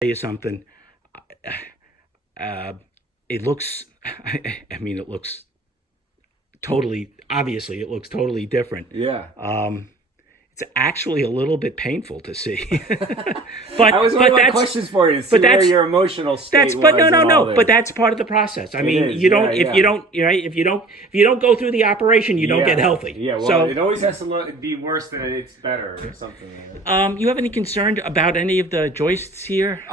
tell you something. Uh, it looks. I mean, it looks totally. Obviously, it looks totally different. Yeah. It's actually a little bit painful to see. I was one of my questions for you to see where your emotional state was. But no. But that's part of the process. I mean, is, you don't yeah, if you don't right if you don't go through the operation, you don't get healthy. Yeah. Well, so it always has to be worse than it's better or something. You have any concern about any of the joists here?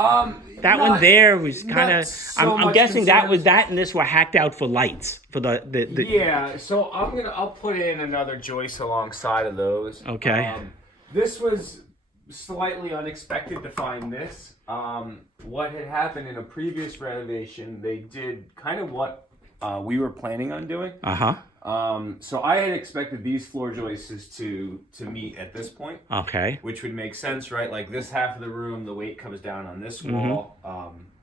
That one there was kind of. I'm guessing that and this were hacked out for lights for the. Yeah, so I'll put in another joist alongside of those. Okay. This was slightly unexpected to find this. What had happened in a previous renovation, they did kind of what we were planning on doing. So I had expected these floor joists to meet at this point. Okay. Which would make sense, right? Like this half of the room, the weight comes down on this wall,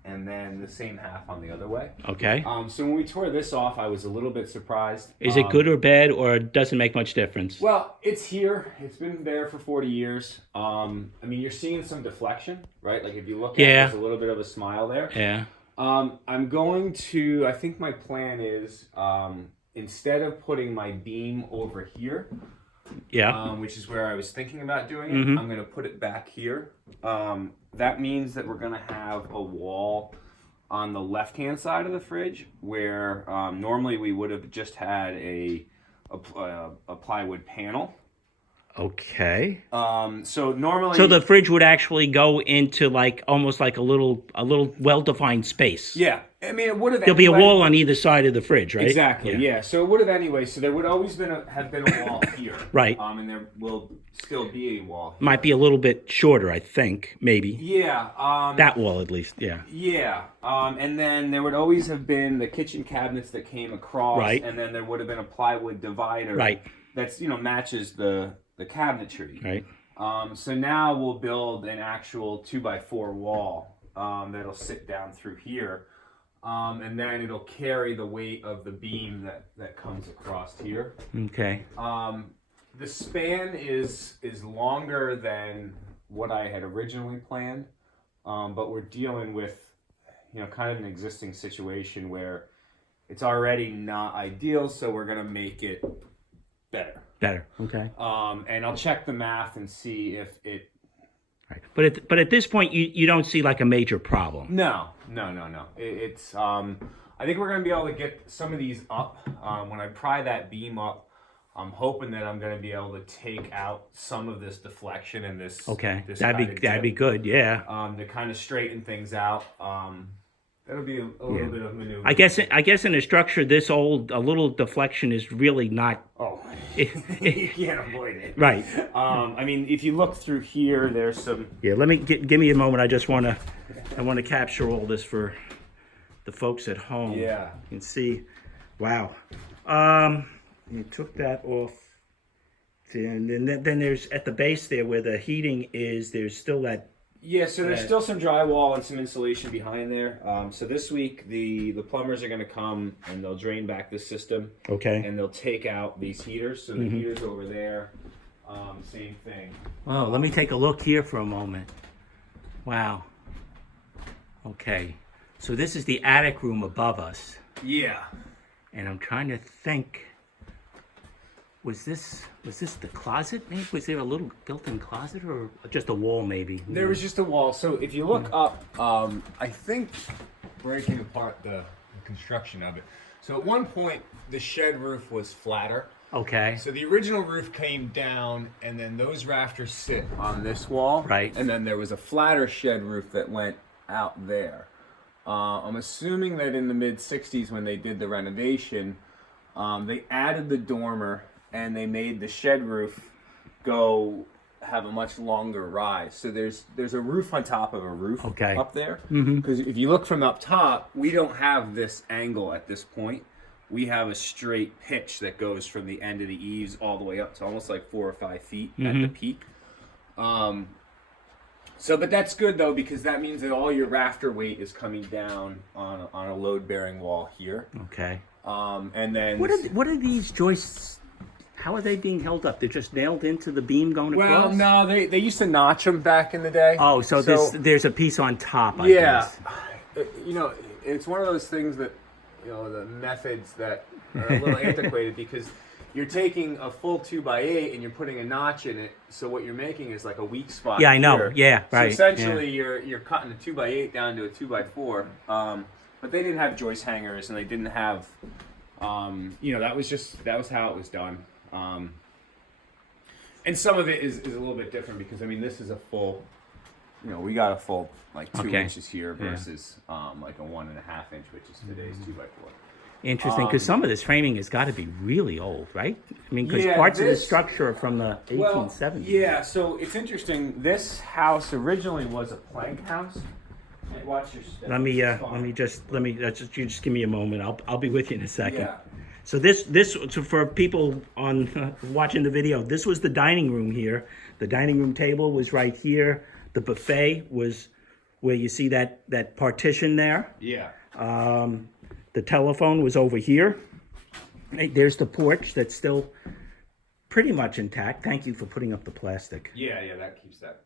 and then the same half on the other way. Okay. So when we tore this off, I was a little bit surprised. Is it good or bad, or doesn't make much difference? Well, it's here. It's been there for 40 years. I mean, you're seeing some deflection, right? Like if you look at it, there's a little bit of a smile there. Yeah. I'm going to, I think my plan is, instead of putting my beam over here, which is where I was thinking about doing it, I'm going to put it back here. That means that we're going to have a wall on the left-hand side of the fridge where normally we would have just had a plywood panel. Okay. So normally, so the fridge would actually go into like almost like a little well-defined space. Yeah, I mean it would have. There'll be a wall on either side of the fridge, right? Exactly. Yeah. So it would have anyway. So there would always have been a wall here. Right. And there will still be a wall here. Might be a little bit shorter, I think, maybe. Yeah. That wall, at least. Yeah. Yeah. And then there would always have been the kitchen cabinets that came across. Right. And then there would have been a plywood divider. Right. That's matches the cabinetry. Right. So now we'll build an actual 2x4 wall that'll sit down through here, and then it'll carry the weight of the beam that comes across here. Okay. The span is longer than what I had originally planned, but we're dealing with kind of an existing situation where it's already not ideal, so we're gonna make it better. Okay. And I'll check the math and see if it. Right. But at this point, you don't see like a major problem. No. It's. I think we're gonna be able to get some of these up. When I pry that beam up, I'm hoping that I'm gonna be able to take out some of this deflection and this. Okay. This That'd be good. Yeah. To kind of straighten things out. That'll be a little bit of maneuver. I guess in a structure this old, a little deflection is really not. Oh, you can't avoid it. Right. I mean, if you look through here, there's some. Yeah. Let me give me a moment. I want to capture all this for the folks at home. Yeah. You can see. Wow. You took that off. And then there's at the base there where the heating is. There's still that. Yeah, so there's still some drywall and some insulation behind there. So this week the plumbers are going to come and they'll drain back this system. Okay. And they'll take out these heaters. So the heaters over there, same thing. Oh, let me take a look here for a moment. Wow. Okay. So this is the attic room above us. Yeah. And I'm trying to think. Was this the closet? Maybe was there a little built-in closet or just a wall? Maybe there was just a wall. So if you look up, I think breaking apart the construction of it. So at one point the shed roof was flatter. Okay. So the original roof came down, and then those rafters sit on this wall. Right. And then there was a flatter shed roof that went out there. I'm assuming that in the mid '60s when they did the renovation, they added the dormer. And they made the shed roof have a much longer rise. So there's a roof on top of a roof up there. Because if you look from up top, we don't have this angle at this point. We have a straight pitch that goes from the end of the eaves all the way up to almost like 4 or 5 feet at the peak. But that's good though, because that means that all your rafter weight is coming down on a load-bearing wall here. Okay. And then what are these joists? How are they being held up? They're just nailed into the beam going Well, across? no, they used to notch them back in the day. Oh, so there's a piece on top, I yeah, guess. you know, it's one of those things that, you know, the methods that are a little antiquated because you're taking a full 2x8 and you're putting a notch in it. So what you're making is like a weak spot. Yeah, I know. Here. Yeah, right. So essentially, you're cutting a 2x8 down to a 2x4. But they didn't have joist hangers and they didn't have, you know, that was how it was done. And some of it is a little bit different because I mean this is a full, you know, we got a full like 2 inches here versus like a 1.5 inch, which is today's 2x4. Interesting, because some of this framing has got to be really old, right? I mean, because parts of the structure are from the 1870s. Well, yeah, so it's interesting. This house originally was a plank house. Hey, watch your step. Let me just give me a moment. I'll be with you in a second. Yeah. So so for people on watching the video, this was the dining room here. The dining room table was right here. The buffet was where you see that partition there. Yeah. The telephone was over here. Right, there's the porch that's still pretty much intact. Thank you for putting up the plastic. Yeah, that keeps that.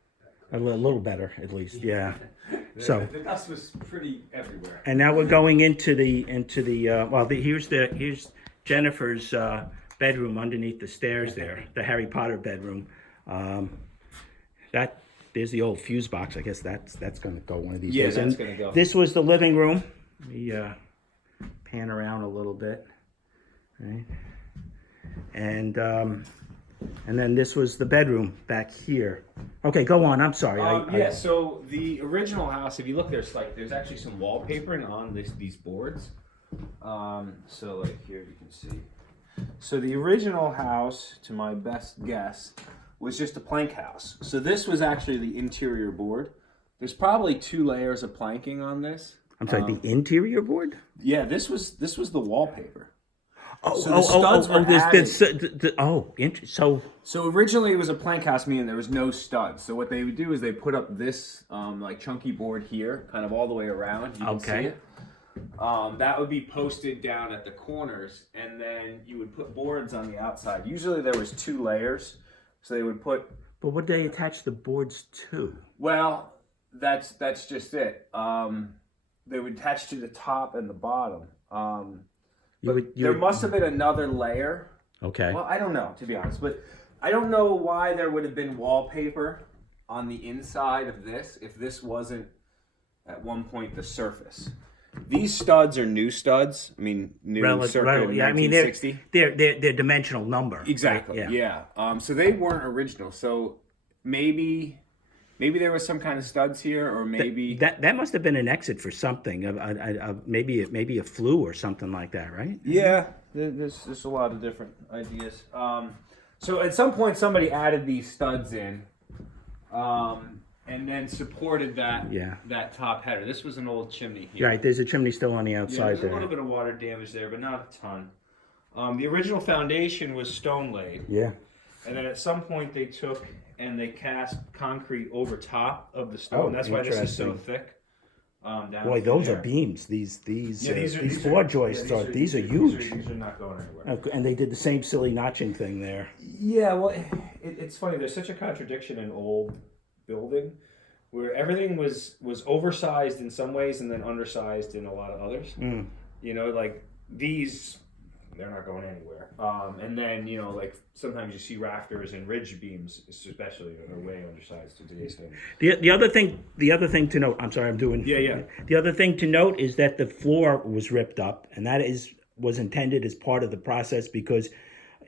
A little better, at least. Yeah. So the dust was pretty everywhere. and now we're going into the here's Jennifer's bedroom underneath the stairs there, the Harry Potter bedroom. There's the old fuse box. I guess that's going to go one of these days. That's going to go. This was the living room. We pan around a little bit, right? And then this was the bedroom back here. Okay, go on. I'm sorry. So the original house, if you look, there's actually some wallpapering on these boards. So like here you can see. So the original house, to my best guess, was just a plank house. So this was actually the interior board. There's probably 2 layers of planking on this. I'm sorry, the interior board? Yeah, this was the wallpaper. So originally it was a plank house, meaning there was no studs. So what they would do is they put up this like chunky board here, kind of all the way around. You can see it. That would be posted down at the corners, and then you would put boards on the outside. Usually there was 2 layers, so they would put. But what did they attach the boards to? Well, that's just it. They would attach to the top and the bottom. There must have been another layer. Okay. Well, I don't know, to be honest, but I don't know why there would have been wallpaper on the inside of this if this wasn't at one point the surface. These studs are new studs. I mean, new circa 1960. They're dimensional number. Exactly. Right? Yeah. So they weren't original. So maybe there was some kind of studs here, or maybe that must have been an exit for something. Maybe a flue or something like that, right? Yeah. There's a lot of different ideas. So at some point somebody added these studs in, and then supported that top header. This was an old chimney here. Right. There's a chimney still on the outside there's there. a little bit of water damage there, but not a ton. The original foundation was stone laid. Yeah. And then at some point they took and they cast concrete over top of the stone. That's why this is so thick. Boy, those are beams. These floor joists are huge. These are not going anywhere. And they did the same silly notching thing there. Yeah, well, it's funny. There's such a contradiction in old building where everything was oversized in some ways and then undersized in a lot of others. You know, like these, they're not going anywhere. And then, you know, like sometimes you see rafters and ridge beams, especially, are way undersized to today's standards. The other thing to note, I'm sorry, I'm doing. Yeah. The other thing to note is that the floor was ripped up, and that was intended as part of the process because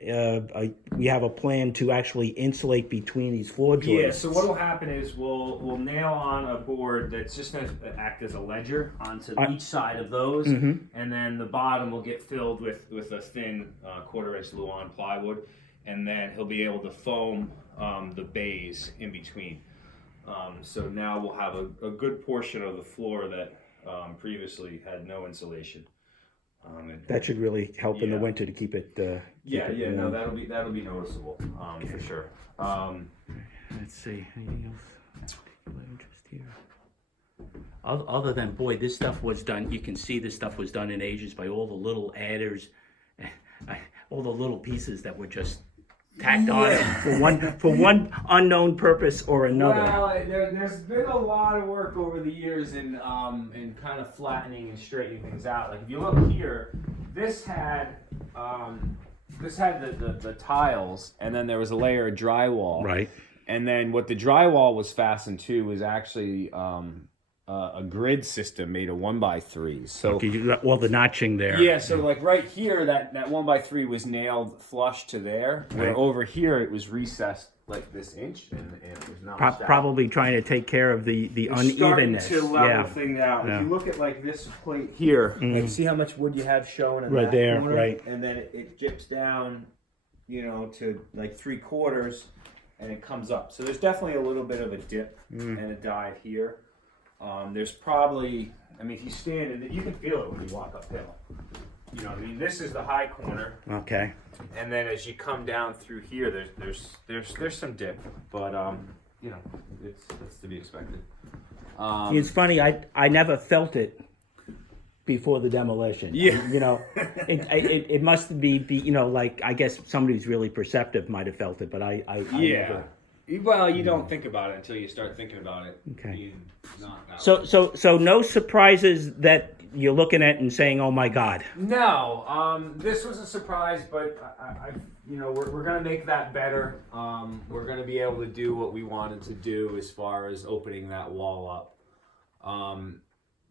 we have a plan to actually insulate between these floor joists. Yeah, so what will happen is we'll nail on a board that's just going to act as a ledger onto each side of those, and then the bottom will get filled with a thin 1/4 inch Luan plywood, and then he'll be able to foam the bays in between. So now we'll have a good portion of the floor that previously had no insulation. That should really help in the winter to keep it. No, that'll be noticeable for sure. Let's see, anything else? Particular interest here. Other than, boy, this stuff was done. You can see this stuff was done in ages by all the little adders, all the little pieces that were just tacked on for one unknown purpose or another. Well, there's been a lot of work over the years in kind of flattening and straightening things out. Like if you look here, this had the tiles, and then there was a layer of drywall. Right. And then what the drywall was fastened to was actually a grid system made of 1x3s. So Okay, you got all the notching there. yeah, so like right here, that 1x3 was nailed flush to there. Where Right. over here it was recessed like this inch, and it was notched out. Probably trying to take care of the It's unevenness. starting to level Yeah. things out. Yeah. If you look at like this plate here, like see how much wood you have showing in Right that there, corner? right. And then it dips down, to like 3/4, and it comes up. So there's definitely a little bit of a dip and a dive here. There's probably, if you stand in it, you can feel it when you walk uphill. This is the high corner, Okay. and then as you come down through here, there's some dip, but it's to be expected. It's funny. I never felt it before the demolition. Yeah. It must be like I guess somebody who's really perceptive might have felt it, but I never. Well, you don't think about it until you start thinking about it. Okay. Not that So no surprises that you're looking at and saying, "Oh my God." No, this was a surprise, but we're gonna make that better. We're gonna be able to do what we wanted to do as far as opening that wall up.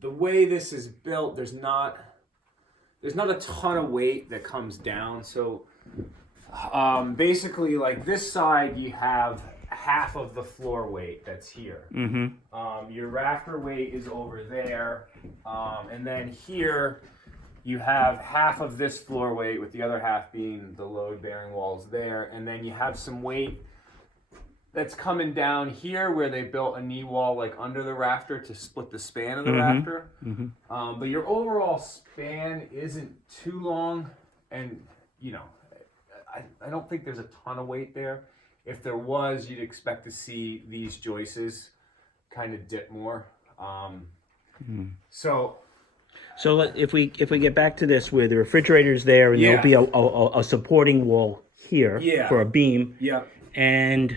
The way this is built, there's not a ton of weight that comes down. So basically, like this side, you have half of the floor weight that's here. Mm-hmm. Your rafter weight is over there, and then here you have half of this floor weight, with the other half being the load-bearing walls there, and then you have some weight that's coming down here where they built a knee wall like under the rafter to split the span of the rafter. Mm-hmm. But your overall span isn't too long, and I don't think there's a ton of weight there. If there was, you'd expect to see these joists kind of dip more. So if we get back to this, where the refrigerator's there, and there'll be a supporting wall here for a beam, and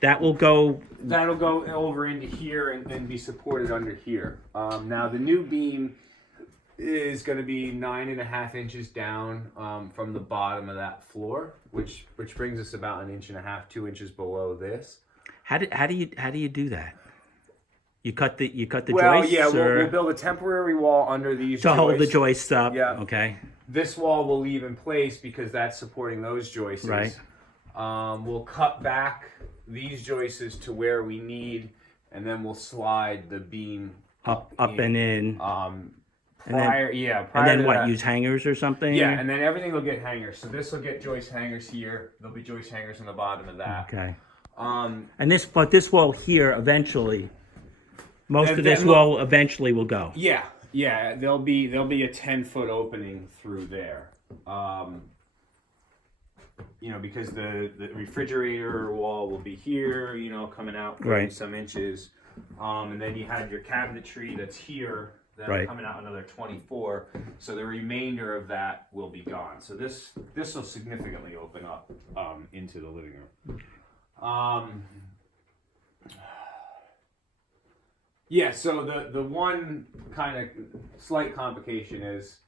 that'll go over into here and then be supported under here. Now the new beam is going to be 9.5 inches down from the bottom of that floor, which brings us about 1.5 inches, 2 inches below this. How do you do that? You cut the Well, joists, yeah, or we'll build a temporary wall under these to joists. hold the joists up. Yeah. Okay. This wall we'll leave in place because that's supporting those joists. Right. We'll cut back these joists to where we need, and then we'll slide the beam Up and in. Prior And then to what? that, Use hangers or something? yeah, and then everything will get hangers. So this will get joist hangers here. There'll be joist hangers on the bottom of that. Okay. Um, And this wall here eventually, most And of this then- wall eventually will go. yeah, there'll be a 10-foot opening through there. Because the refrigerator wall will be here, coming out 30 Right. some inches. And then you had your cabinetry that's here, that's Right. coming out another 24. So the remainder of that will be gone. So this will significantly open up into the living room. So the one kind of slight complication is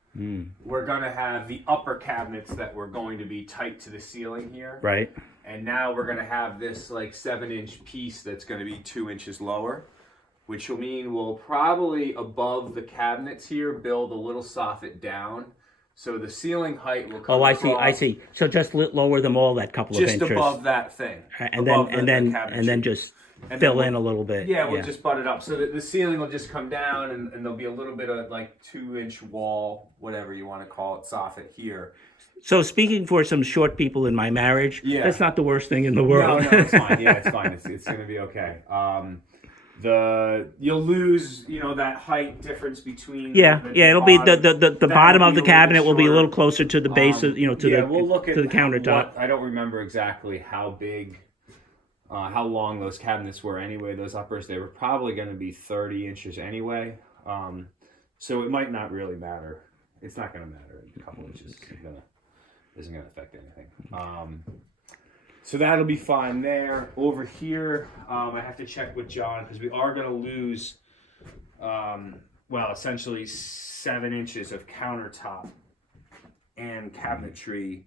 we're going to have the upper cabinets that were going to be tight to the ceiling here. Right. And now we're going to have this like 7-inch piece that's going to be 2 inches lower, which will mean we'll probably above the cabinets here build a little soffit down. So the ceiling height will come Oh, I across see. So just lower them all that couple of just inches. above that thing. And above then the and cabinetry. then just And fill then in a little bit. Yeah, we'll just butt it up. So that the ceiling will just come down and there'll be a little bit of like 2-inch wall, whatever you want to call it, soffit here. So speaking for some short people in my marriage, that's not the worst thing in the world. No, it's fine. Yeah, it's fine. It's going to be okay. You'll lose, that height difference between. It'll be the bottom of the cabinet will be a little closer to the base of, we'll look at to the countertop. I don't remember exactly how big, how long those cabinets were anyway. Those uppers, they were probably going to be 30 inches anyway. So it might not really matter. It's not going to matter. A couple inches isn't going to affect anything. So that'll be fine there. Over here, I have to check with John because we are going to lose, essentially 7 inches of countertop and cabinetry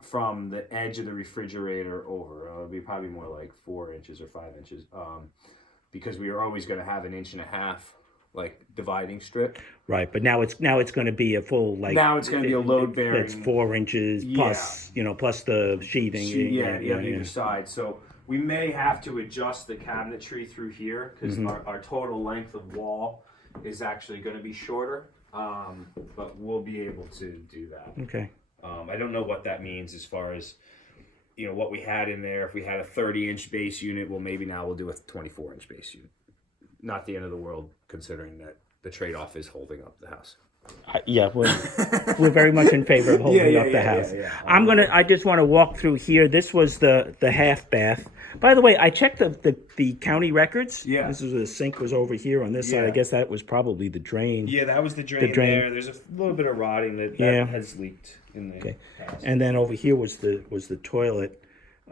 from the edge of the refrigerator over. It'll be probably more like 4 inches or 5 inches, because we are always going to have 1.5 inches like dividing strip. Right, but now it's going to be a full like. Now it's going to be a load bearing. It's 4 inches plus, plus the sheathing. Either side. So we may have to adjust the cabinetry through here because our total length of wall is actually going to be shorter. But we'll be able to do that. Okay. I don't know what that means as far as, what we had in there. If we had a 30-inch base unit, well, maybe now we'll do a 24-inch base unit. Not the end of the world, considering that the trade-off is holding up the house. We're very much in favor of holding up the house. I just want to walk through here. This was the half bath. By the way, I checked the county records. Yeah. This was the sink was over here on this side. I guess that was probably the drain. Yeah, that was the drain there. There's a little bit of rotting that has leaked in the house. And then over here was the toilet.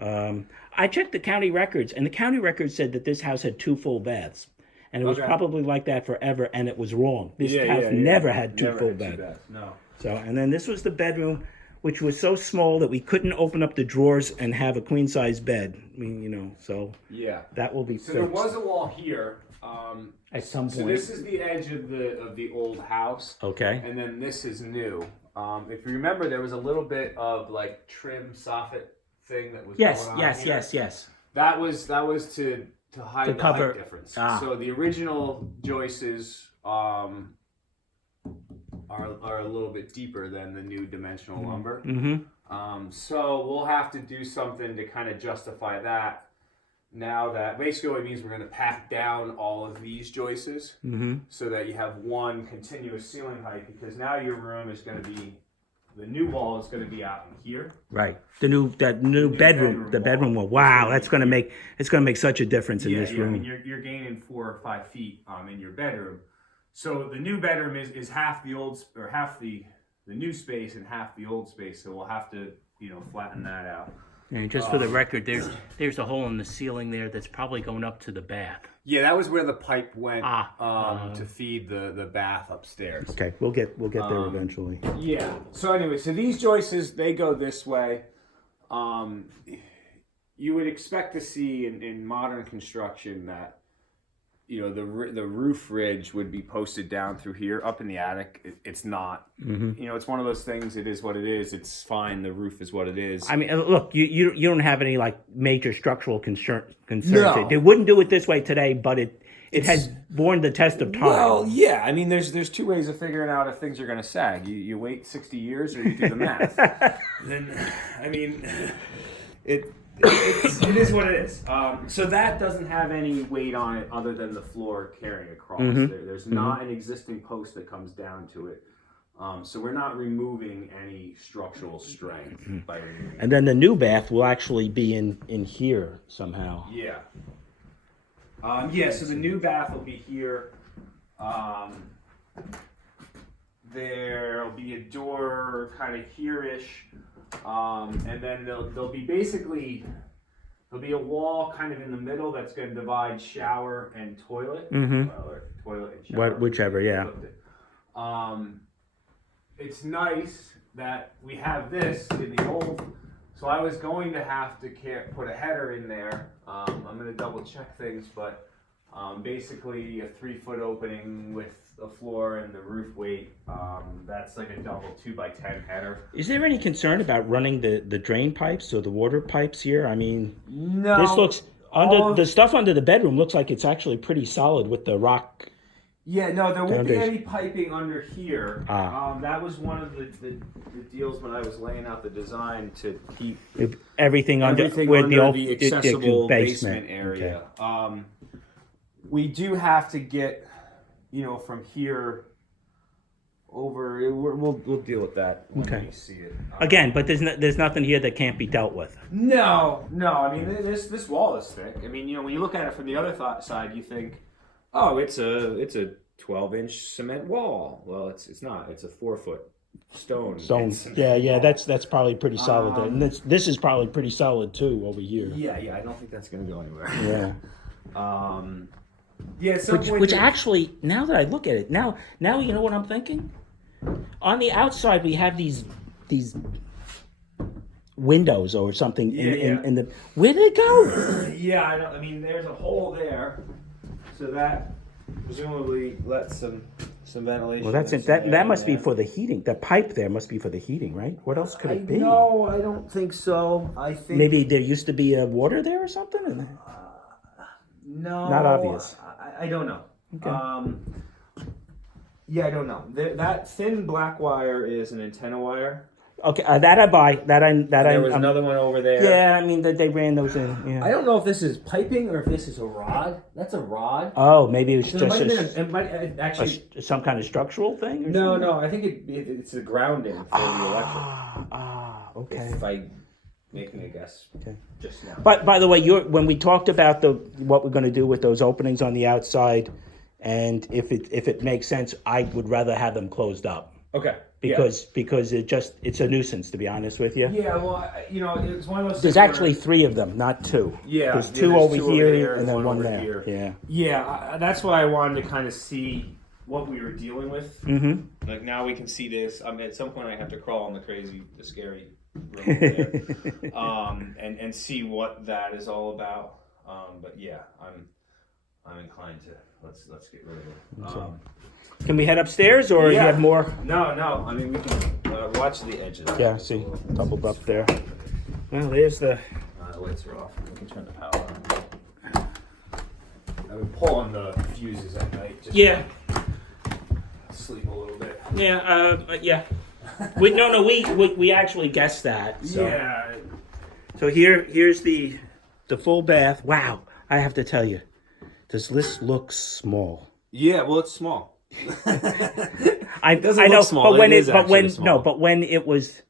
I checked the county records, and the county records said that this house had 2 full baths. And it was probably like that forever, and it was wrong. This house never had two full beds. No. So, and then this was the bedroom, which was so small that we couldn't open up the drawers and have a queen size bed. I mean, so that will be fixed. So there was a wall here. At some point. So this is the edge of the old house. Okay. And then this is new. If you remember, there was a little bit of like trim soffit thing that was going on here. Yes. That was to hide the cover height difference. So the original joists are a little bit deeper than the new dimensional lumber. So we'll have to do something to kind of justify that. Now that basically what it means, we're going to pack down all of these joists so that you have one continuous ceiling height, because now your room is going to be, the new wall is going to be out in here. Right. The new bedroom, the bedroom wall. Wow, it's going to make such a difference in this room. I mean, you're gaining 4 or 5 feet in your bedroom. So the new bedroom is half the old, or half the new space and half the old space. So we'll have to flatten that out. And just for the record, there's a hole in the ceiling there that's probably going up to the bath. Yeah, that was where the pipe went to feed the bath upstairs. Okay, we'll get there eventually. Yeah. So anyway, so these joists, they go this way. You would expect to see in modern construction that the roof ridge would be posted down through here up in the attic. It's not. It's one of those things. It is what it is. It's fine. The roof is what it is. I mean, look, you don't have any like major structural concerns. No. They wouldn't do it this way today, but it has borne the test of time. Well, yeah. I mean, there's 2 ways of figuring out if things are going to sag. You wait 60 years, or you do the math. Then, I mean, it is what it is. So that doesn't have any weight on it other than the floor carrying across. There's not an existing post that comes down to it. So we're not removing any structural strength by removing it. And then the new bath will actually be in here somehow. Yeah. So the new bath will be here. There'll be a door kind of here-ish. And then there'll be a wall kind of in the middle that's going to divide shower and toilet. Or toilet and shower. Whichever, yeah. It's nice that we have this in the old. So I was going to have to put a header in there. I'm going to double check things, but basically a 3-foot opening with the floor and the roof weight. That's like a double 2x10 header. Is there any concern about running the drain pipes or the water pipes here? I mean, no. This looks the stuff under the bedroom looks like it's actually pretty solid with the rock. Yeah, no, there won't be any piping under here. That was one of the deals when I was laying out the design to keep everything under the accessible basement area. Okay. We do have to get, from here over. We'll deal with that when we see it. Again, but there's nothing here that can't be dealt with. No. I mean, this wall is thick. I mean, when you look at it from the other side, you think, oh, it's a 12-inch cement wall. Well, it's not. It's a 4-foot stone. Stone. It's- Yeah. That's probably pretty solid. And this is probably pretty solid too over here. Yeah, I don't think that's gonna go anywhere. Yeah. Yeah, at some point Which there- actually, now that I look at it, now you know what I'm thinking. On the outside, we have these windows or something in the. Where did it go? Yeah, I mean, there's a hole there, so that presumably lets some ventilation. Well, that's and it. some That air must in be there. for the heating. The pipe there must be for the heating, right? What else could it be? No, I don't think so. I think Maybe there used to be water there or something. no, Not obvious. I don't know. Okay. Yeah, I don't know. That thin black wire is an antenna wire. Okay, that I buy. There was another one over there. Yeah, I mean that they ran those in. Yeah. I don't know if this is piping or if this is a rod. That's a rod. Oh, maybe it was So it might have just been it might actually. some kind of structural thing. Or No, something? I think it's a grounding for the electric. Okay. If I making a guess Okay. just now. But by the way, when we talked about what we're going to do with those openings on the outside, and if it makes sense, I would rather have them closed up Okay. because it's a nuisance, to be honest with you. Yeah, well, it's one of those. There's things actually 3 of them, not 2. Yeah, There's yeah, 2 there's over 2 over here there and then and 1 one over there. here. Yeah. Yeah, that's why I wanted to kind of see what we were dealing with. Mm-hmm. Like now we can see this. I mean, at some point I have to crawl in the scary room over there, and see what that is all about. But yeah, I'm inclined to let's get rid of it. Can we head upstairs, or you have more? No. I mean, we can watch the edges. Yeah, see, doubled up there. Well, there's the. The lights are off. We can turn the power on. I've been pulling the fuses at night. Just Yeah. to sleep a little bit. Yeah. Yeah. We actually guessed that. So. Yeah. So here's the full bath. Wow, I have to tell you, this list looks small. Yeah. Well, it's small. I doesn't know, look small. but when It is but when actually small. no, but when it was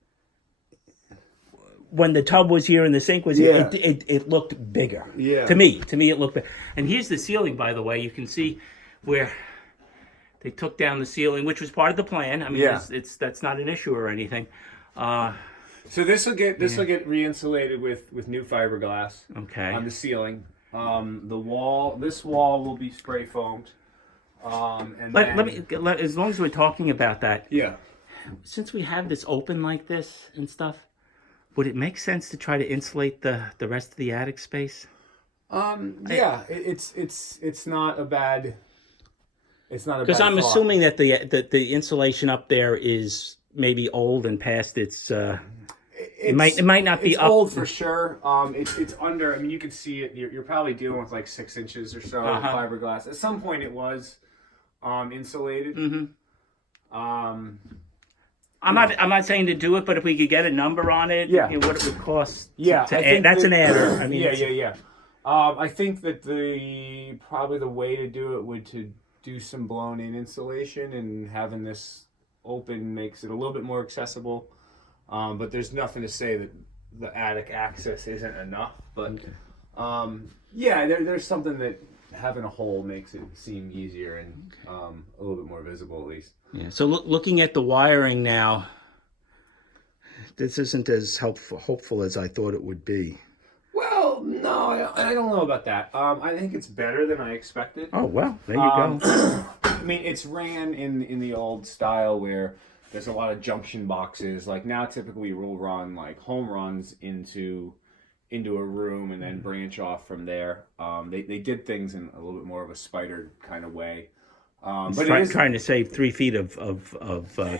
when the tub was here and the sink was here, it looked bigger. Yeah. To me, it looked bigger. And here's the ceiling, by the way. You can see where they took down the ceiling, which was part of the plan. I mean, Yeah. that's not an issue or anything. So this will get re-insulated with new fiberglass Okay. on the ceiling. This wall will be spray foamed. As long as we're talking about that, Yeah. since we have this open like this and stuff, would it make sense to try to insulate the rest of the attic space? Yeah. It's not a bad. It's not a bad. Because I'm thought. assuming that the insulation up there is maybe old and past its. It might not be it's up. old for sure. It's under. I mean, you can see it. You're probably dealing with like 6 inches or so of fiberglass. At some point, it was insulated. Mm-hmm. I'm not saying to do it, but if we could get a number on it, Yeah. what it would cost. Yeah, to I add, think that's that- an adder. I mean, Yeah. I think that probably the way to do it would to do some blown-in insulation, and having this open makes it a little bit more accessible. But there's nothing to say that the attic access isn't enough. But there's something that having a hole makes it seem easier and a little bit more visible at least. Yeah. So looking at the wiring now, this isn't as hopeful as I thought it would be. Well, no, I don't know about that. I think it's better than I expected. Oh well, there you go. I mean, it's ran in the old style where there's a lot of junction boxes. Like now, typically we'll run like home runs into a room and then branch off from there. They did things in a little bit more of a spider kind of way. But it is Trying to save 3 feet of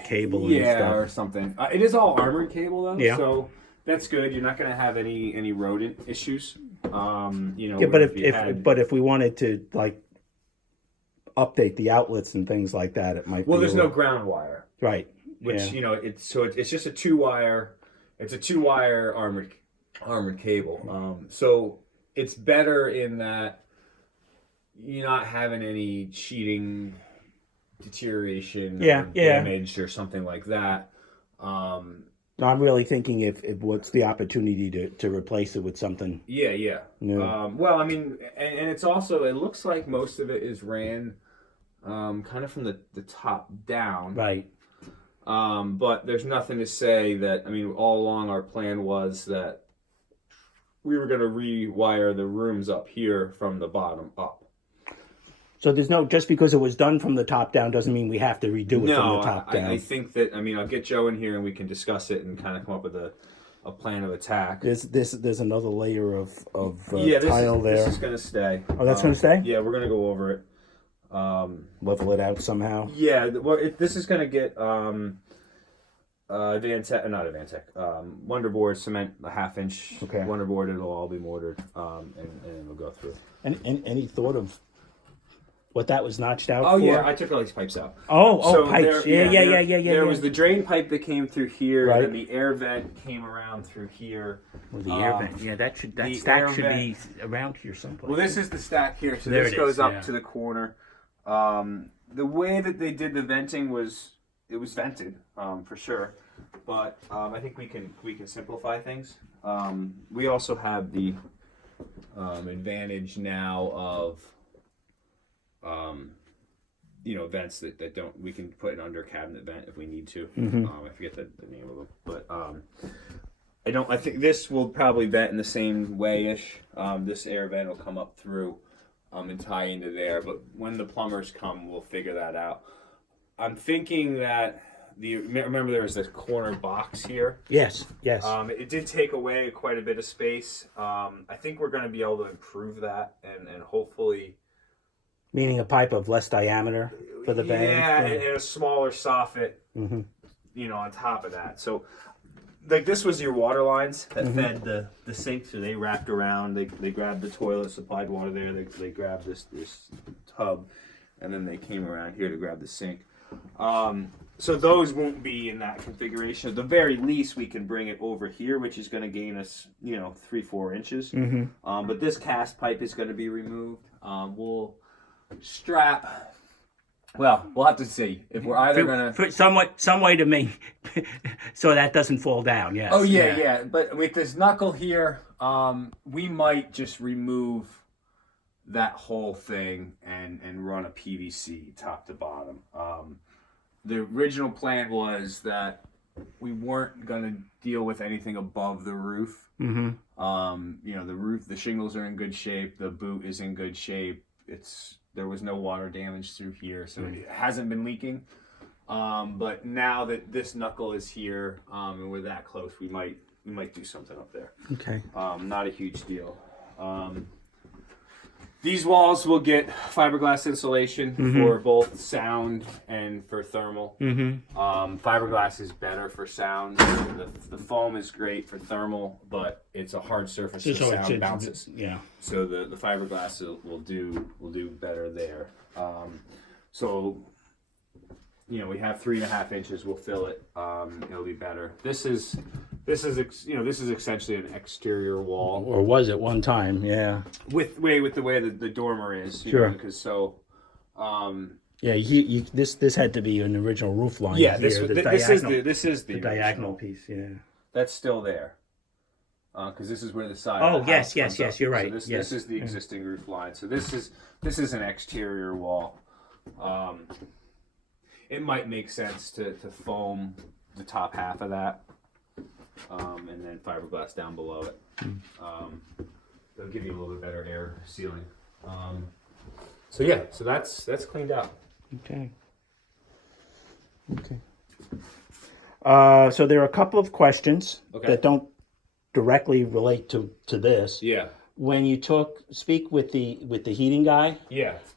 cable and stuff. or something. It is all armored cable though, Yeah. so that's good. You're not going to have any rodent issues. Yeah, but if we wanted to like update the outlets and things like that, it might. Well, be there's no ground wire, right. which Yeah. it's just a 2-wire. It's a 2-wire armored cable. So it's better in that you're not having any sheeting deterioration, or damage or something like that. No, I'm really thinking if what's the opportunity to replace it with something. Yeah. new. Well, I mean, and it's also, it looks like most of it is ran kind of from the top down. Right. But there's nothing to say that, I mean, all along our plan was that we were going to rewire the rooms up here from the bottom up. So there's no, just because it was done from the top down doesn't mean we have to redo it from the top down. I think that, I mean, I'll get Joe in here and we can discuss it and kind of come up with a plan of attack. There's another layer of Yeah, tile there. This is going to stay. Oh, that's going to stay? Yeah, we're going to go over it. Level it out somehow? Yeah, well, this is going to get Wonderboard cement, a 1/2 inch. Okay. Wonderboard, it'll all be mortared, and it'll go through. And any thought of what that was notched out Oh for? yeah, I took all these pipes out. Oh, pipes. Yeah. There was the drain pipe that came through here, Right. and the air vent came around through here. Well, the air vent. Yeah, that stack should be around here someplace. Well, this is the stack here, so There this it goes is, up yeah. to the corner. The way that they did the venting was vented, for sure, but I think we can simplify things. We also have the advantage now of vents that don't, we can put an under cabinet vent if we need to. I forget the name of them, but I think this will probably vent in the same way-ish. This air vent will come up through and tie into there, but when the plumbers come, we'll figure that out. I'm thinking that remember there was this corner box here? Yes. It did take away quite a bit of space. I think we're going to be able to improve that and hopefully... Meaning a pipe of less diameter for the vent? Yeah, and a smaller soffit, on top of that. So, like, this was your water lines that fed the sink, so they wrapped around, they grabbed the toilet, supplied water there, they grabbed this tub, and then they came around here to grab the sink. So those won't be in that configuration. At the very least, we can bring it over here, which is going to gain us, 3-4 inches. But this cast pipe is going to be removed. We'll strap. Well, we'll have to see if we're either going to some way to make so that doesn't fall down. Yes. Oh yeah. But with this knuckle here, we might just remove that whole thing and run a PVC top to bottom. The original plan was that we weren't going to deal with anything above the roof. The roof, the shingles are in good shape. The boot is in good shape. There was no water damage through here, so it hasn't been leaking. But now that this knuckle is here, and we're that close, we might do something up there. Okay. Not a huge deal. These walls will get fiberglass insulation for both sound and for thermal. Fiberglass is better for sound. The foam is great for thermal, but it's a hard surface, so sound bounces. Yeah. So the fiberglass will do better there. We have 3.5 inches. We'll fill it. It'll be better. This is essentially an exterior wall. Or was at one time? Yeah. With the way the dormer is. Sure. Because so. Yeah. This had to be an original roof line. Yeah. Here, This is the diagonal piece. Yeah. That's still there. Because this is where the side. Oh of the house yes. comes up. You're right. So this is the existing roof line. So this is an exterior wall. It might make sense to foam the top half of that, and then fiberglass down below it. They'll give you a little bit better air sealing. So that's cleaned out. Okay. So there are a couple of questions that don't directly relate to this. Yeah. When you speak with the heating guy,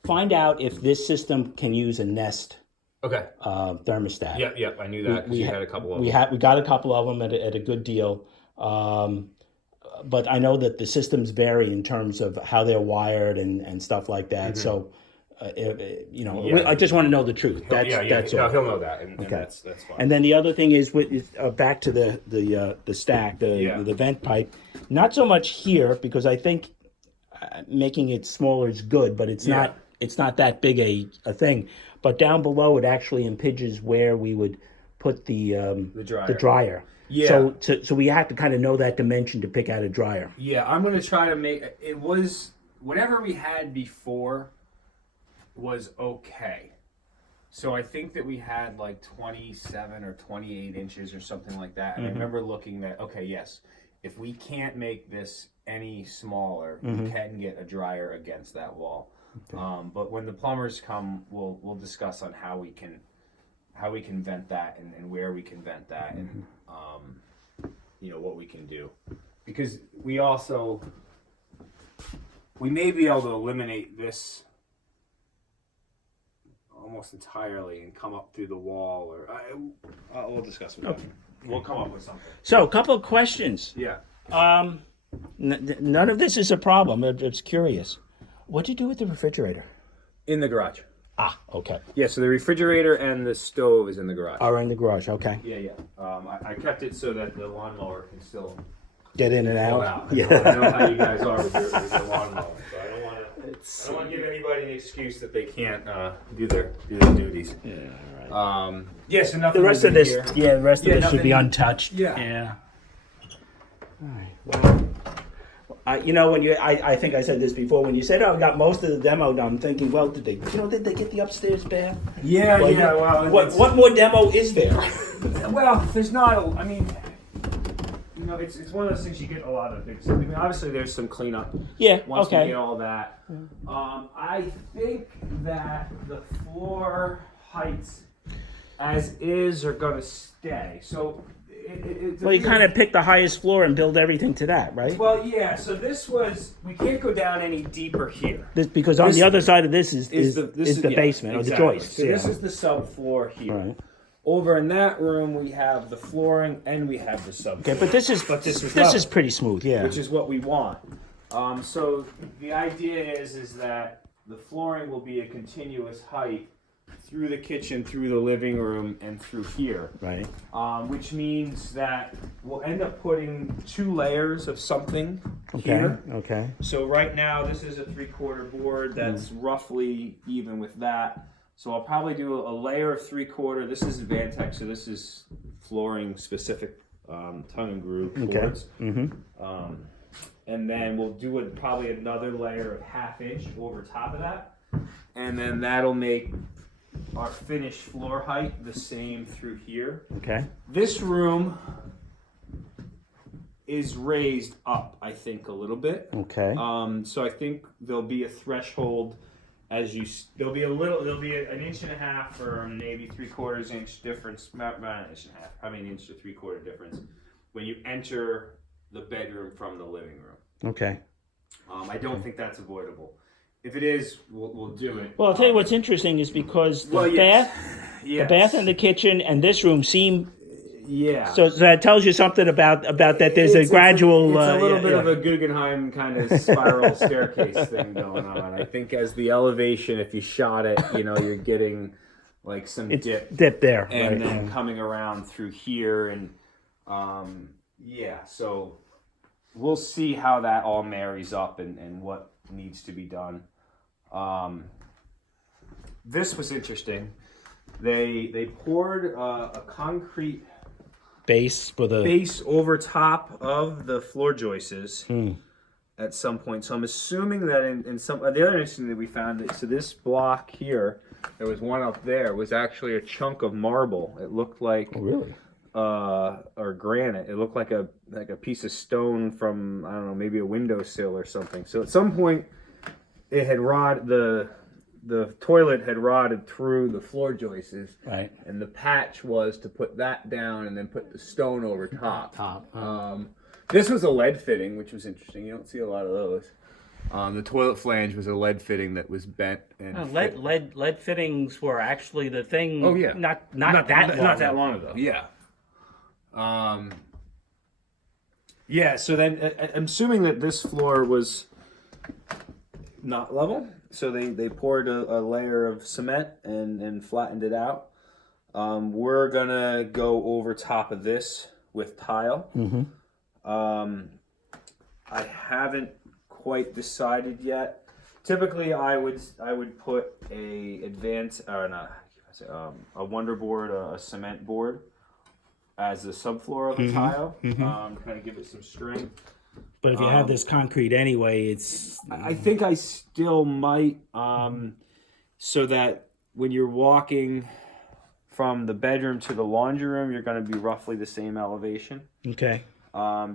find out if this system can use a Nest thermostat. Yep. I knew that. We had a couple of them. We got a couple of them at a good deal. But I know that the systems vary in terms of how they're wired and stuff like that. So, I just want to know the truth. That's all. No, he'll know that, and that's fine. And then the other thing is back to the stack, the vent pipe. Not so much here because I think making it smaller is good, but it's not that big a thing. But down below, it actually impinges where we would put the dryer. Yeah. So we have to kind of know that dimension to pick out a dryer. Yeah, I'm going to try to make it was whatever we had before was okay. So I think that we had like 27 or 28 inches or something like that. And I remember looking at, okay, yes, if we can't make this any smaller, you can get a dryer against that wall. Okay. But when the plumbers come, we'll discuss on how we can vent that and where we can vent that and what we can do, because we may be able to eliminate this almost entirely and come up through the wall, or we'll discuss with that. We'll come up with something. So, a couple of questions. Yeah. None of this is a problem. I'm just curious. What'd you do with the refrigerator? In the garage. Ah, okay. Yeah, so the refrigerator and the stove is in the garage. Are in the garage, okay. Yeah. I kept it so that the lawnmower can still get in and out. I know how you guys are with your lawnmower, so I don't want to give anybody an excuse that they can't do their duties. Yeah, all right. So nothing. The rest of this, here. the rest of this should be untouched. Yeah. All right. Well, I think I said this before. When you said, "Oh, I got most of the demo done," I'm thinking, well, did they get the upstairs bath? Yeah. Well, what more demo is there? Well, there's not. It's one of those things you get a lot of things. I mean, obviously there's some cleanup. Yeah. Once okay. we get all that, I think that the floor heights as is are going to stay. So. Well, you kind of pick the highest floor and build everything to that, right? Well, yeah. So we can't go down any deeper here. Because on the other side of this is the basement or the joist. So this is the subfloor here. Right. Over in that room, we have the flooring and we have the subfloor. Okay, but this is pretty smooth, yeah. Which is what we want. So the idea is that the flooring will be a continuous height through the kitchen, through the living room, and through here. Right. Which means that we'll end up putting 2 layers of something here. Okay. So right now, this is a 3/4 board that's roughly even with that. So I'll probably do a layer of 3/4. This is Vantex, so this is flooring specific tongue and groove boards. Mm-hmm. And then we'll do probably another layer of 1/2 inch over top of that. And then that'll make our finished floor height the same through here. Okay. This room is raised up, I think, a little bit. Okay. So I think there'll be a threshold there'll be an inch and a half or maybe 3/4 inch difference, not an inch and a half, probably an inch to 3/4 difference when you enter the bedroom from the living room. Okay. I don't think that's avoidable. If it is, we'll do it. Well, I'll tell you what's interesting is because the the bath and the kitchen and this room seem. Yeah. So that tells you something about that. There's a gradual. It's a little bit of a Guggenheim kind of spiral staircase thing going on. I think as the elevation, if you shot it, you're getting like some dip there, and then coming around through here, and So we'll see how that all marries up and what needs to be done. This was interesting. They poured a concrete base over top of the floor joists at some point. So I'm assuming that in some the other interesting that we found so this block here, there was one up there, was actually a chunk of marble. It looked like or granite. It looked like a piece of stone from, I don't know, maybe a windowsill or something. So at some point it had the toilet had rotted through the floor joists, right? And the patch was to put that down and then put the stone over top. This was a lead fitting, which was interesting. You don't see a lot of those. The toilet flange was a lead fitting that was bent and lead fittings were actually the thing. Oh yeah, not that long ago. Yeah. So then I'm assuming that this floor was not level. So they poured a layer of cement and flattened it out. We're gonna go over top of this with tile. Mm-hmm. I haven't quite decided yet. Typically, I would put a wonder board, a cement board, as the subfloor of the tile, kind of give it some strength. But if you have this concrete anyway, it's. I think I still might, so that when you're walking from the bedroom to the laundry room, you're going to be roughly the same elevation. Okay.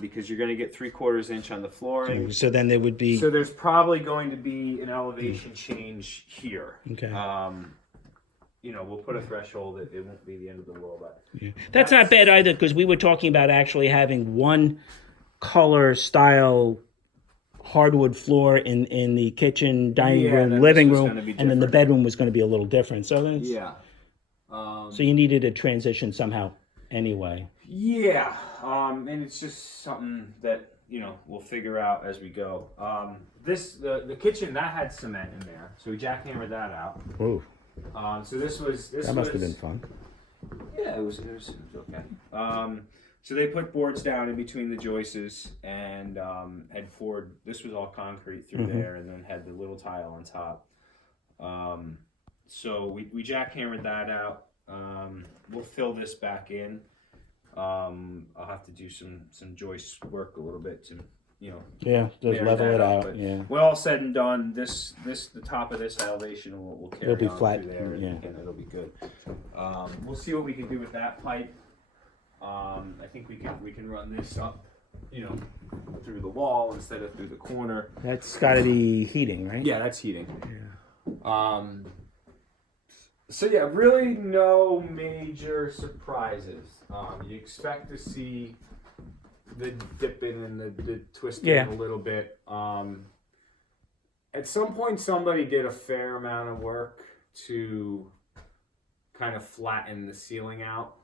Because you're going to get 3/4 inch on the flooring. So then there would be. So there's probably going to be an elevation change here. Okay. You know, we'll put a threshold. It won't be the end of the world. But Yeah. That's not bad either, because we were talking about actually having one color style hardwood floor in the kitchen, dining Yeah, room, then living this was room, gonna be and then the different. bedroom was going to be a little different. So that's, yeah. so you needed a transition somehow anyway. Yeah. And it's just something that, you know, we'll figure out as we go. The kitchen, that had cement in there, so we jackhammered that out. Ooh, So this that must have been fun. Yeah, it was okay. So they put boards down in between the joists and had poured. This was all concrete through there, and then had the little tile on top. So we jackhammered that out. We'll fill this back in. I'll have to do some joist work a little bit to, you know. Yeah, just marry level that it up, out. but Yeah. when all said and done, the top of this elevation will carry It'll be on flat, through there, and it'll be good. We'll see what we can do with that pipe. I think we can run this up, you know, through the wall instead of through the corner. That's got to be heating, right? Yeah, that's heating. Yeah. So yeah, really no major surprises. You expect to see the dipping and the twisting a little bit. At some point, somebody did a fair amount of work to kind of flatten the ceiling out.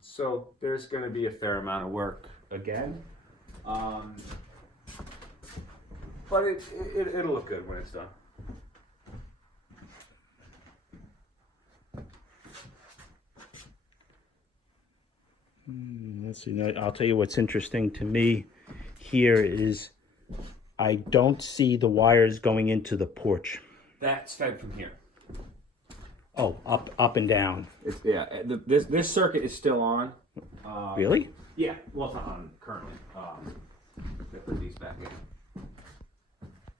So there's going to be a fair amount of work again. But it'll look good when it's done. Let's see. I'll tell you what's interesting to me here is I don't see the wires going into the porch. That's fed from here. Oh, up and down. This circuit is still on. Really? Yeah, well, it's not on currently. They put these back in.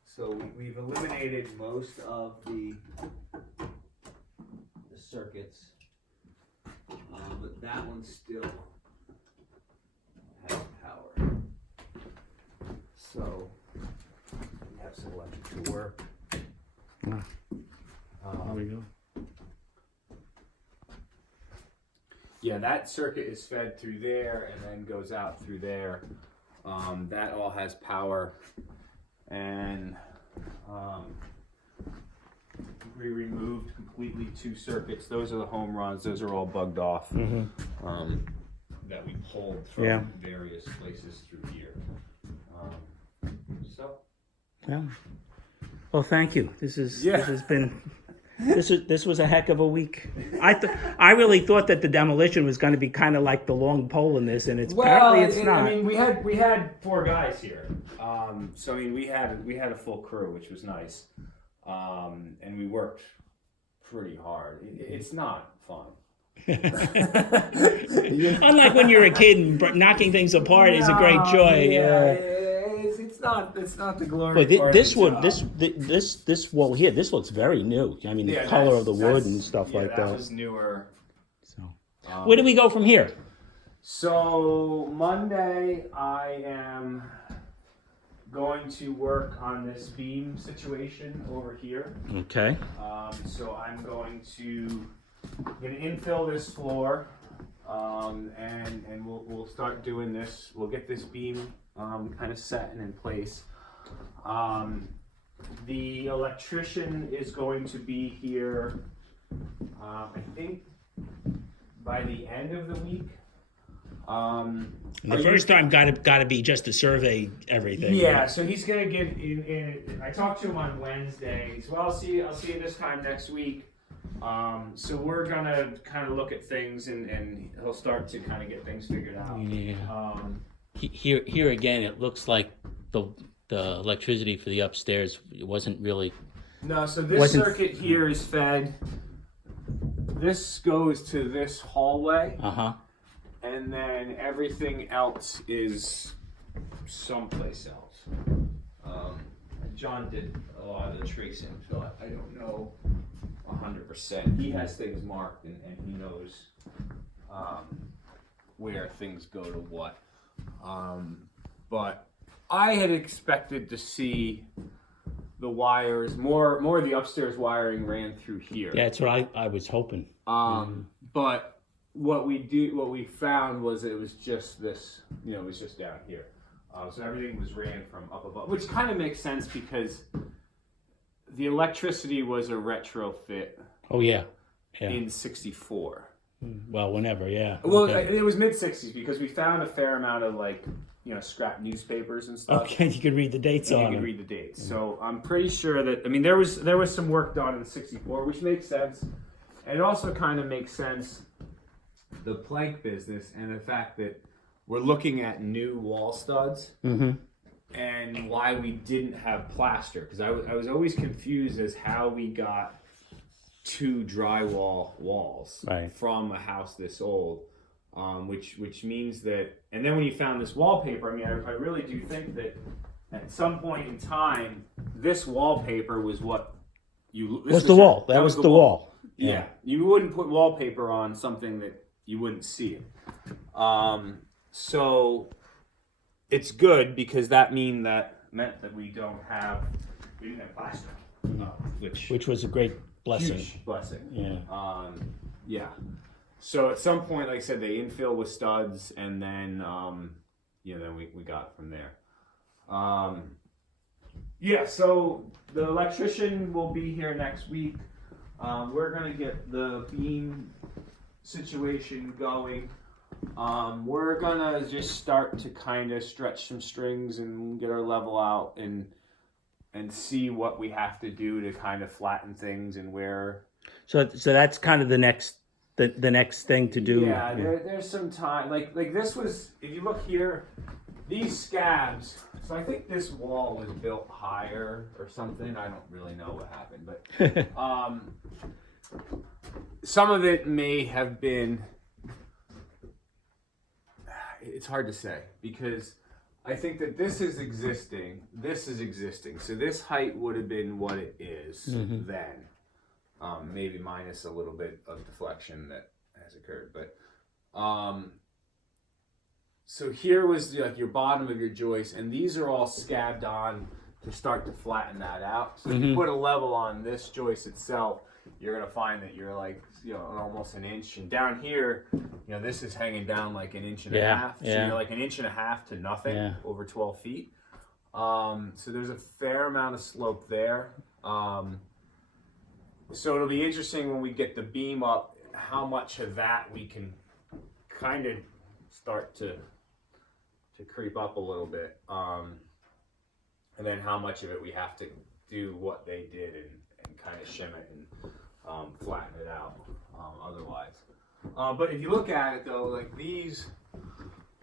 So we've eliminated most of the circuits, but that one still has power. So we have some electric to work. There we go. Yeah, that circuit is fed through there and then goes out through there. That all has power, and we removed completely 2 circuits. Those are the home runs. Those are all bugged off that we pulled from various places through here. Yeah. Well, thank you. This has been. This was a heck of a week. I really thought that the demolition was going to be kind of like the long pole in this, and apparently it's not. I mean, we had 4 guys here, so I mean we had a full crew, which was nice, and we worked pretty hard. It's not fun. Unlike when you're a kid and knocking things apart is a great joy. It's not the glory. But this wall here, this looks very new. I mean, the color of the wood and stuff like that. That was newer. So, where do we go from here? So Monday, I am going to work on this beam situation over here. Okay. So I'm going to infill this floor, and we'll start doing this. We'll get this beam kind of set and in place. The electrician is going to be here, I think, by the end of the week. The first time got to be just to survey everything. Yeah, right? so he's gonna get in. I talked to him on Wednesday. So I'll see you this time next week. So we're gonna kind of look at things, and he'll start to kind of get things figured out. Yeah. Here again, it looks like the electricity for the upstairs wasn't really. No, so this circuit here is fed. This goes to this hallway, and then everything else is someplace else. John did a lot of the tracing, so I don't know 100%. He has things marked, and he knows where things go to what. But I had expected to see the wires, more of the upstairs wiring ran through here. Yeah, that's what I was hoping. But what we found was it was just this, it was just down here. So everything was ran from up above, which kind of makes sense because the electricity was a retrofit Oh yeah. in '64. Well, whenever, yeah. Well, Okay. it was mid-'60s because we found a fair amount of scrap newspapers and stuff. Okay, you could read the dates And on you could them. read the dates. So I'm pretty sure that, there was some work done in '64, which makes sense. And it also kind of makes sense, the plank business and the fact that we're looking at new wall studs and why we didn't have plaster. Because I was always confused as how we got 2 drywall walls Right. from a house this old. Which means that, and then when you found this wallpaper, I really do think that at some point in time, this wallpaper was what That was the wall. That was the wall. Yeah, you wouldn't put wallpaper on something that you wouldn't see it. So it's good because that meant that we didn't have plaster, Which was a great blessing. huge blessing. Yeah. Yeah. So at some point, like I said, they infill with studs, and then then we got from there. So the electrician will be here next week. We're gonna get the beam situation going. We're gonna just start to kind of stretch some strings and get our level out and see what we have to do to kind of flatten things and where. So that's kind of the next thing to do. Yeah, there's some time. Like this was, if you look here, these scabs. So I think this wall was built higher or something. I don't really know what happened, but some of it may have been. It's hard to say because I think that this is existing. This is existing. So this height would have been what it is then. Maybe minus a little bit of deflection that has occurred, but so here was your bottom of your joist, and these are all scabbed on to start to flatten that out. So if you put a level on this joist itself, you're gonna find that you're almost an inch, and down here, this is hanging down like an inch and a half. So you're like an inch and a half to nothing over 12 feet. So there's a fair amount of slope there. So it'll be interesting when we get the beam up, how much of that we can kind of start to creep up a little bit, and then how much of it we have to do what they did and kind of shim it and flatten it out otherwise. But if you look at it though, like these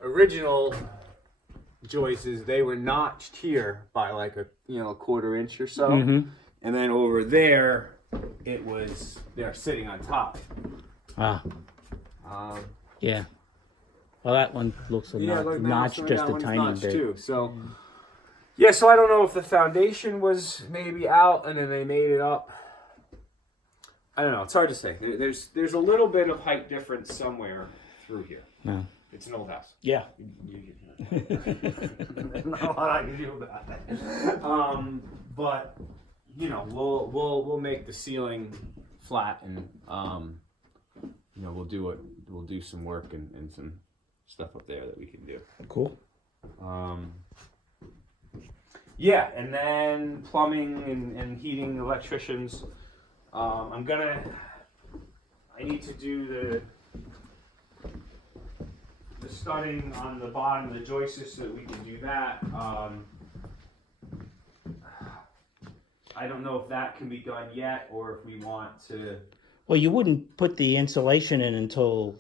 original joists, they were notched here by like a quarter inch or so, and then over there they're sitting on top. Ah. Yeah. Well, that one looks notched just a tiny bit. Too. So, so I don't know if the foundation was maybe out and then they made it up. I don't know. It's hard to say. There's a little bit of height difference somewhere through here. No. It's an old house. Yeah. There's not a lot I can do about that. But we'll make the ceiling flat and we'll do some work and some stuff up there that we can do. Cool. And then plumbing and heating, electricians. I need to do the studding on the bottom of the joists so that we can do that. I don't know if that can be done yet or if we want to. Well, you wouldn't put the insulation in until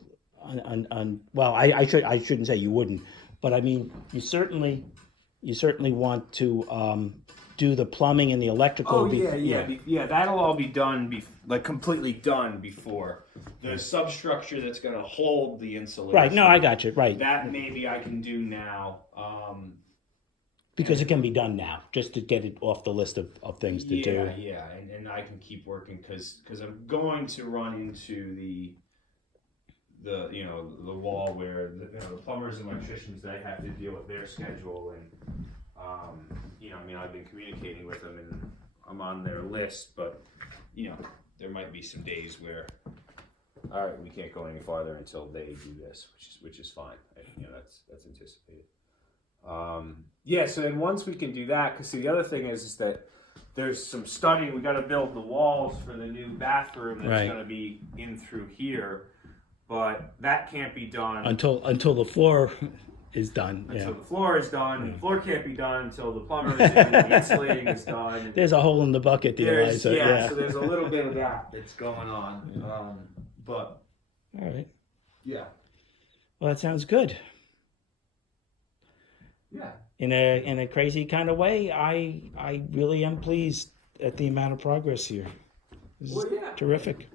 well, I shouldn't say you wouldn't, but I mean you certainly want to do the plumbing and the electrical. Oh yeah. That'll all be done, completely done before the substructure that's going to hold the insulation. Right. No, I got you. Right. That maybe I can do now. Because it can be done now, just to get it off the list of things to do. Yeah, and I can keep working because I'm going to run into the the wall where the plumbers and electricians, they have to deal with their schedule, and I've been communicating with them and I'm on their list, but there might be some days where, all right, we can't go any farther until they do this, which is fine. That's anticipated. So then once we can do that, because the other thing is that there's some studying. We got to build the walls for the new bathroom that's Right. going to be in through here, but that can't be done Until the floor is done. until the floor is done. The floor can't be done until the plumber is in, the insulating is done. There's a hole in the bucket there, There's, Liza. so there's a little bit of that that's going on. But All right. yeah, Well, that sounds good. yeah. In a crazy kind of way, I really am pleased at the amount of progress here. This is Well, yeah. terrific.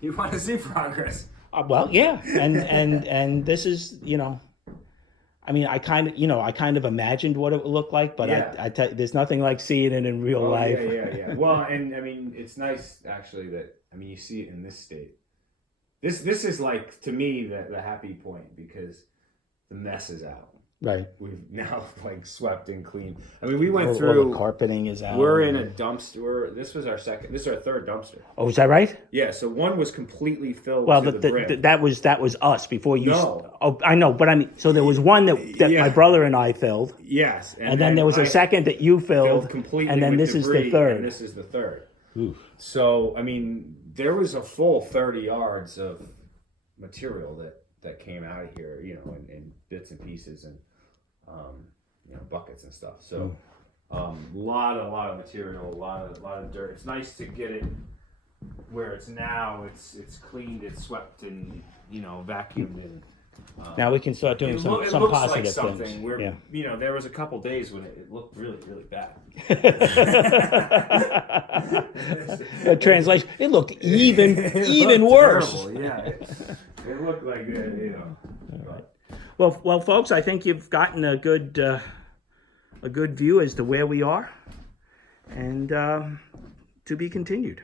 You want to see progress? Well, yeah, and this is, I mean, I kind of imagined what it would look like, but Yeah. there's nothing like seeing it in real life. Yeah. Well, and I mean, it's nice actually that you see it in this state. This is like, to me, the happy point, because the mess is out. Right. We've now swept and cleaned. I mean, we went All through. the carpeting is out. We're in a dumpster. This was our second. This is our third dumpster. Oh, is that right? Yeah. So one was completely filled Well, to the brim. that was us before you. No. Oh, I know, but I mean, so there was one that Yeah. my brother and I filled, Yes. and then there was a second that you filled, completely, and then with this debris, is the third. And this is the third. Ooh. So I mean, there was a full 30 yards of material that came out of here, in bits and pieces, and buckets and stuff. So lot of material, a lot of dirt. It's nice to get it where it's now. It's cleaned, it's swept, and vacuumed, and Now we can start doing it some looks positive like something things. where Yeah. there was a couple days when it looked really, really bad. The translation. It looked even It looked worse. terrible, yeah. It looked like but- Well, folks, I think you've gotten a good view as to where we are, and to be continued.